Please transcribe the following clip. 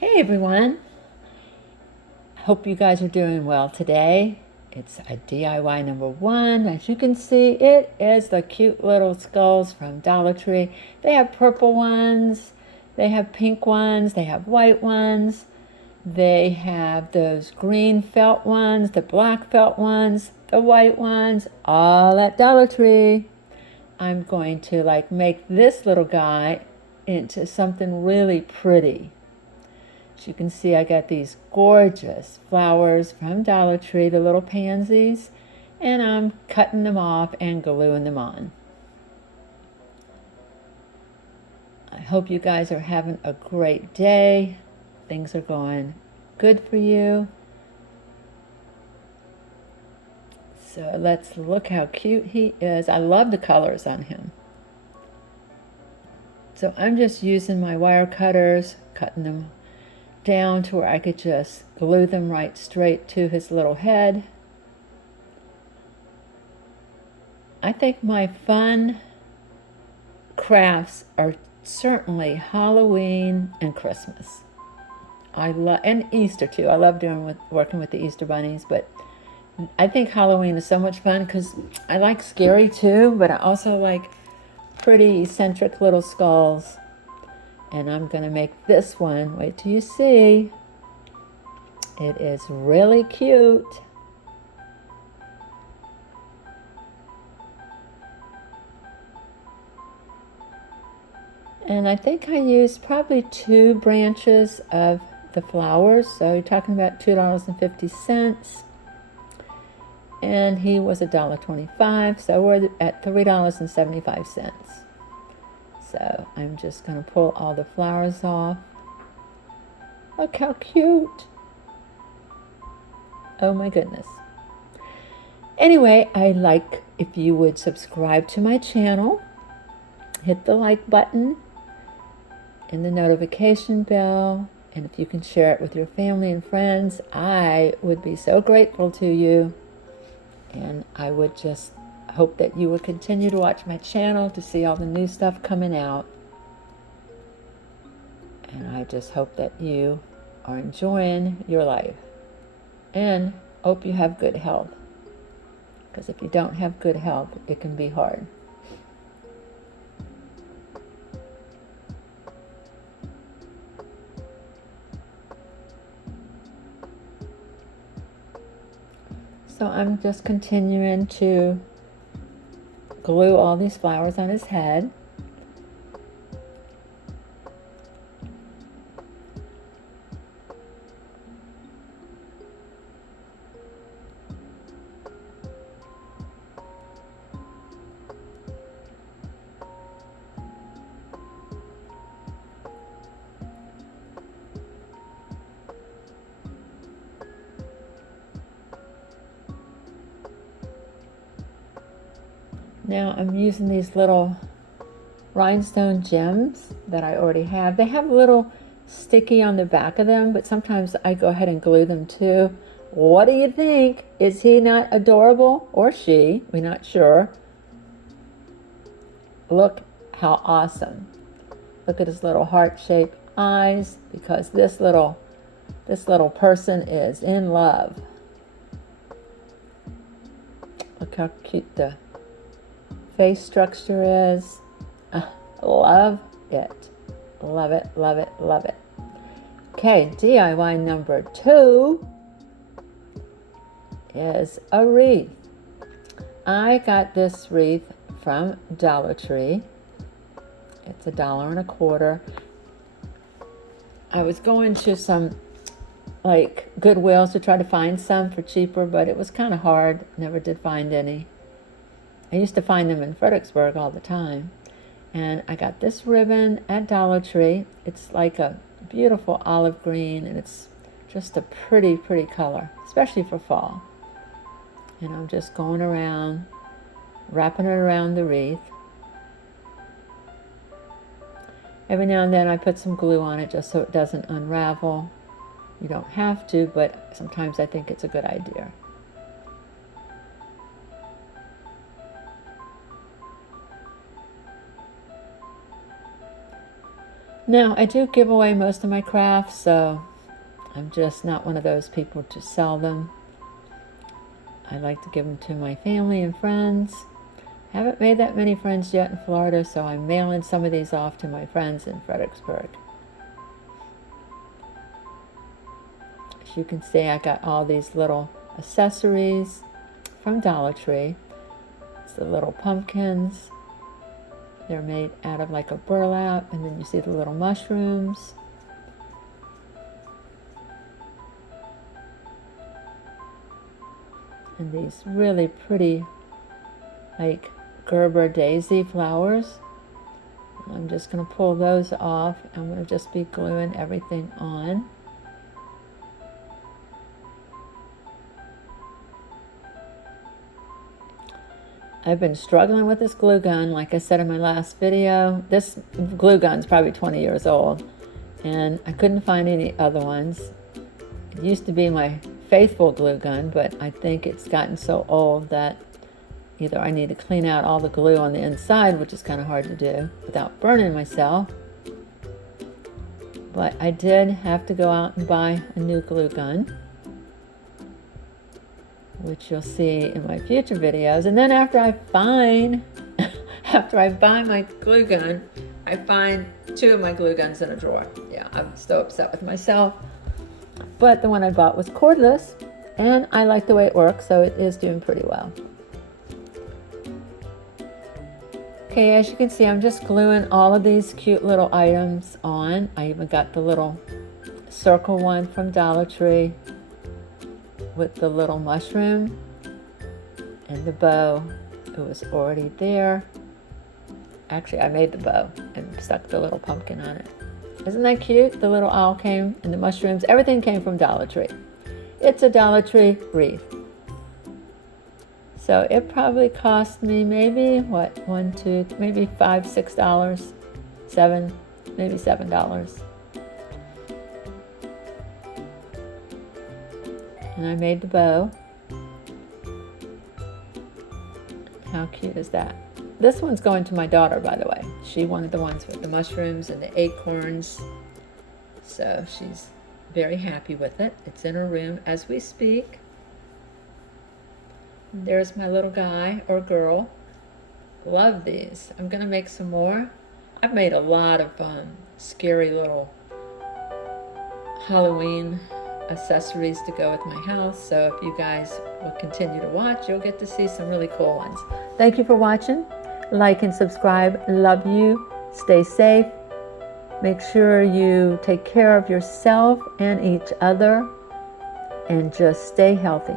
Hey everyone, hope you guys are doing well today. It's a DIY number one. As you can see, it is the cute little skulls from Dollar Tree. They have purple ones, they have pink ones, they have white ones, they have those green felt ones, the black felt ones, the white ones, all at Dollar Tree. I'm going to make this little guy into something really pretty. As you can see, I got these gorgeous flowers from Dollar Tree, the little pansies, and I'm cutting them off and gluing them on. I hope you guys are having a great day. Things are going good for you. So let's look how cute he is. I love the colors on him. So I'm just using my wire cutters, cutting them down to where I could just glue them right straight to his little head. I think my fun crafts are certainly Halloween and Christmas. And Easter too. I love working with the Easter bunnies, but I think Halloween is so much fun because I like scary too, but I also like pretty eccentric little skulls. And I'm going to make this one. Wait till you see. It is really cute. And I think I used probably 2 branches of the flowers. So you're talking about $2.50. And he was $1.25. So we're at $3.75. So I'm just going to pull all the flowers off. Look how cute. Oh my goodness. Anyway, I'd like if you would subscribe to my channel, hit the like button and the notification bell, and if you can share it with your family and friends, I would be so grateful to you. And I would just hope that you would continue to watch my channel to see all the new stuff coming out. And I just hope that you are enjoying your life and hope you have good health. Because if you don't have good health, it can be hard. So I'm just continuing to glue all these flowers on his head. Now I'm using these little rhinestone gems that I already have. They have a little sticky on the back of them, but sometimes I go ahead and glue them too. What do you think? Is he not adorable? Or she? We're not sure. Look how awesome. Look at his little heart-shaped eyes, because this little person is in love. Look how cute the face structure is. Love it. Love it, love it, love it. Okay, DIY number 2 is a wreath. I got this wreath from Dollar Tree. It's $1.25. I was going to some Goodwills to try to find some for cheaper, but it was kind of hard. Never did find any. I used to find them in Fredericksburg all the time. And I got this ribbon at Dollar Tree. It's like a beautiful olive green, and it's just a pretty, pretty color, especially for fall. And I'm just going around, wrapping it around the wreath. Every now and then I put some glue on it just so it doesn't unravel. You don't have to, but sometimes I think it's a good idea. Now, I do give away most of my crafts, so I'm just not one of those people to sell them. I like to give them to my family and friends. Haven't made that many friends yet in Florida, so I'm mailing some of these off to my friends in Fredericksburg. As you can see, I got all these little accessories from Dollar Tree. It's the little pumpkins. They're made out of like a burlap, and then you see the little mushrooms. And these really pretty, like Gerber daisy flowers. I'm just going to pull those off. I'm going to just be gluing everything on. I've been struggling with this glue gun. Like I said in my last video, this glue gun's probably 20 years old, and I couldn't find any other ones. It used to be my faithful glue gun, but I think it's gotten so old that either I need to clean out all the glue on the inside, which is kind of hard to do without burning myself. But I did have to go out and buy a new glue gun, which you'll see in my future videos. And then after I buy my glue gun, I find 2 of my glue guns in a drawer. Yeah, I'm so upset with myself. But the one I bought was cordless, and I like the way it works, so it is doing pretty well. Okay, as you can see, I'm just gluing all of these cute little items on. I even got the little circle one from Dollar Tree with the little mushroom and the bow. It was already there. Actually, I made the bow and stuck the little pumpkin on it. Isn't that cute? The little owl came, and the mushrooms. Everything came from Dollar Tree. It's a Dollar Tree wreath. So it probably cost me maybe, what, maybe $5, $6, maybe $7. And I made the bow. How cute is that? This one's going to my daughter, by the way. She wanted the ones with the mushrooms and the acorns. So she's very happy with it. It's in her room as we speak. There's my little guy or girl. Love these. I'm going to make some more. I've made a lot of scary little Halloween accessories to go with my house. So if you guys will continue to watch, you'll get to see some really cool ones. Thank you for watching. Like and subscribe. Love you. Stay safe. Make sure you take care of yourself and each other. And just stay healthy.